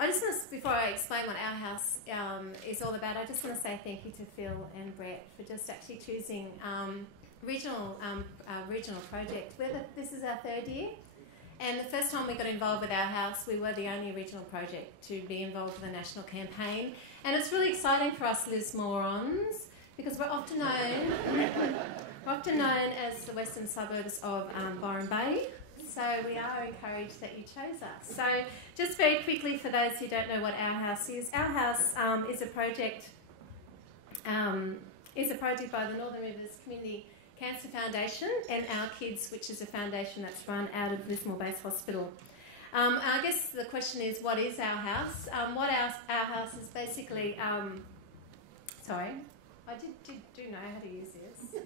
I just want to, before I explain what our house is all about, I just want to say thank you to Phil and Brett for just actually choosing regional project. This is our 3rd year, and the first time we got involved with our house, we were the only regional project to be involved with a national campaign, and it's really exciting for us Lismoreans because we're often known as the western suburbs of Byron Bay. So we are encouraged that you chose us. So just very quickly, for those who don't know what our house is is a project by the Northern Rivers Community Cancer Foundation and Our Kids, which is a foundation that's run out of Lismore Base Hospital. I guess the question is, what is our house? Our house is basically, sorry, I do know how to use this.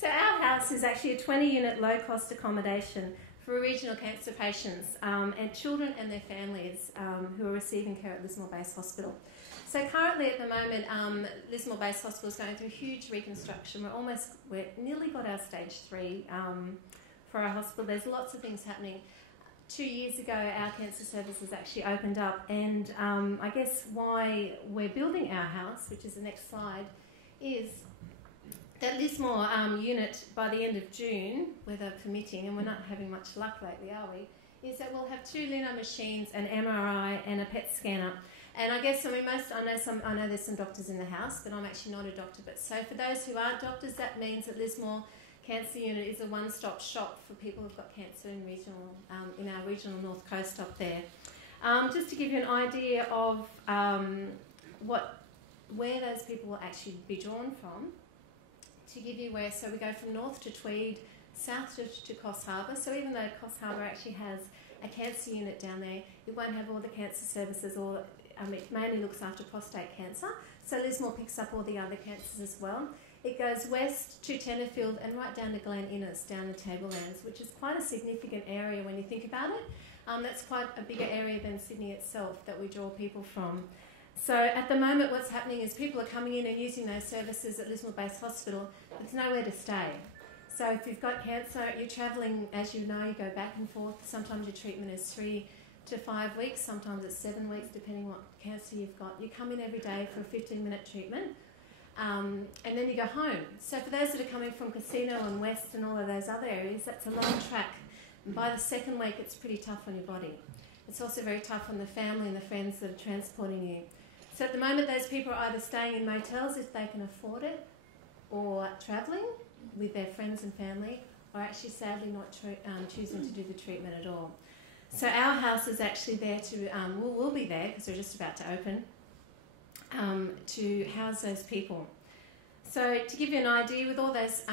So our house is actually a 20-unit low-cost accommodation for regional cancer patients and children and their families who are receiving care at Lismore Base Hospital. So currently at the moment, Lismore Base Hospital is going through a huge reconstruction. We're nearly got our stage 3 for our hospital. There's lots of things happening. 2 years ago, our cancer services actually opened up, and I guess why we're building our house, which is the next slide, is that Lismore unit, by the end of June, weather permitting, and we're not having much luck lately, are we, is that we'll have 2 Lino machines, an MRI and a PET scanner. And I guess, I know there's some doctors in the house, but I'm actually not a doctor. But so for those who aren't doctors, that means that Lismore Cancer Unit is a one-stop shop for people who've got cancer in our regional north coast up there. Just to give you an idea of where those people will actually be drawn from, to give you so we go from north to Tweed, south to Coffs Harbour. So even though Coffs Harbour actually has a cancer unit down there, it won't have all the cancer services, it mainly looks after prostate cancer. So Lismore picks up all the other cancers as well. It goes west to Tenterfield and right down to Glen Innes, down the Tablelands, which is quite a significant area when you think about it. That's quite a bigger area than Sydney itself that we draw people from. So at the moment what's happening is people are coming in and using those services at Lismore Base Hospital. There's nowhere to stay. So if you've got cancer, you're travelling, as you know, you go back and forth. Sometimes your treatment is 3 to 5 weeks, sometimes it's 7 weeks, depending what cancer you've got. You come in every day for a 15-minute treatment, and then you go home. So for those that are coming from Casino and West and all of those other areas, that's a long track. And by the 2nd week, it's pretty tough on your body. It's also very tough on the family and the friends that are transporting you. So at the moment, those people are either staying in motels if they can afford it, or travelling with their friends and family, or actually sadly not choosing to do the treatment at all. So our house is actually there to, we'll be there because we're just about to open, to house those people. So to give you an idea, with all those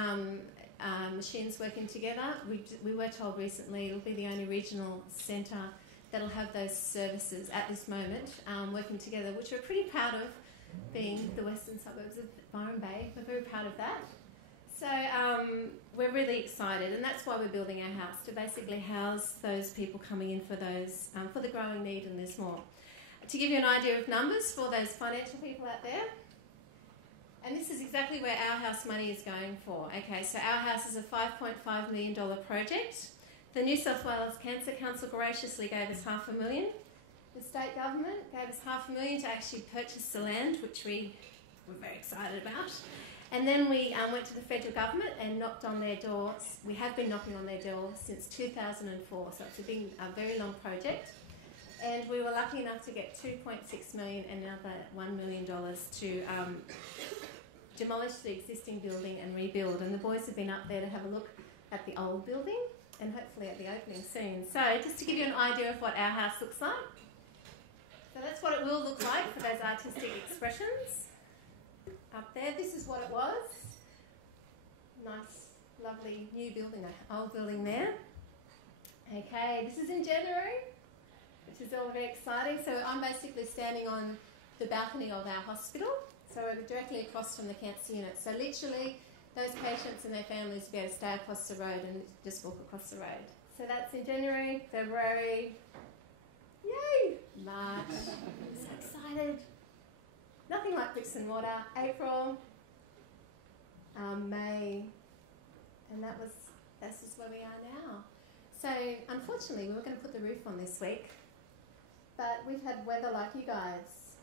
machines working together, we were told recently it'll be the only regional centre that'll have those services at this moment working together, which we're pretty proud of, being the western suburbs of Byron Bay. We're very proud of that. So we're really excited, and that's why we're building our house, to basically house those people coming in for those for the growing need in Lismore. To give you an idea of numbers for those financial people out there, and this is exactly where our house money is going for. Okay, so our house is a $5.5 million project. The New South Wales Cancer Council graciously gave us $500,000. The state government gave us $500,000 to actually purchase the land, which we were very excited about. And then we went to the federal government and knocked on their door. We have been knocking on their door since 2004, so it's a very long project. And we were lucky enough to get $2.6 million and another $1 million to demolish the existing building and rebuild. And the boys have been up there to have a look at the old building and hopefully at the opening soon. So just to give you an idea of what our house looks like. So that's what it will look like for those artistic expressions. Up there, this is what it was. Nice, lovely new building, old building there. Okay, this is in January, which is all very exciting. So I'm basically standing on the balcony of our hospital. So we're directly across from the cancer unit. So literally, those patients and their families will be able to stay across the road and just walk across the road. So that's in January, February, yay, March. I'm so excited. Nothing like bricks and mortar. April, May, and that's just where we are now. So unfortunately, we were going to put the roof on this week, but we've had weather like you guys.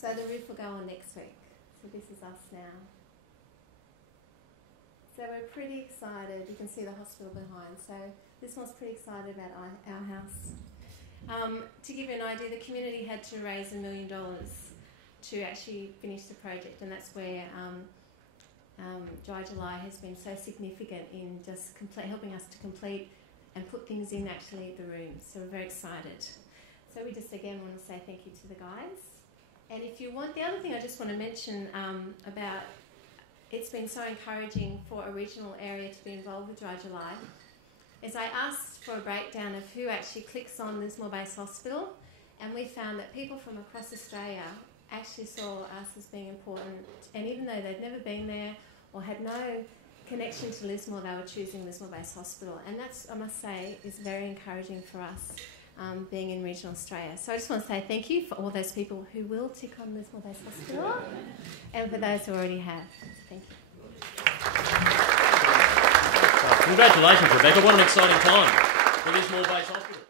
So the roof will go on next week. So this is us now. So we're pretty excited. You can see the hospital behind. So this one's pretty excited about our house. To give you an idea, the community had to raise $1 million to actually finish the project, and that's where Dry July has been so significant in just helping us to complete and put things in actually the rooms. So we're very excited. So we just again want to say thank you to the guys. And if you want, the other thing I just want to mention about, it's been so encouraging for a regional area to be involved with Dry July, is I asked for a breakdown of who actually clicks on Lismore Base Hospital, and we found that people from across Australia actually saw us as being important, and even though they'd never been there or had no connection to Lismore, they were choosing Lismore Base Hospital, and that's, I must say, is very encouraging for us being in regional Australia. So I just want to say thank you for all those people who will tick on Lismore Base Hospital, and for those who already have. Thank you. Congratulations, Rebekka. What an exciting time for Lismore Base Hospital.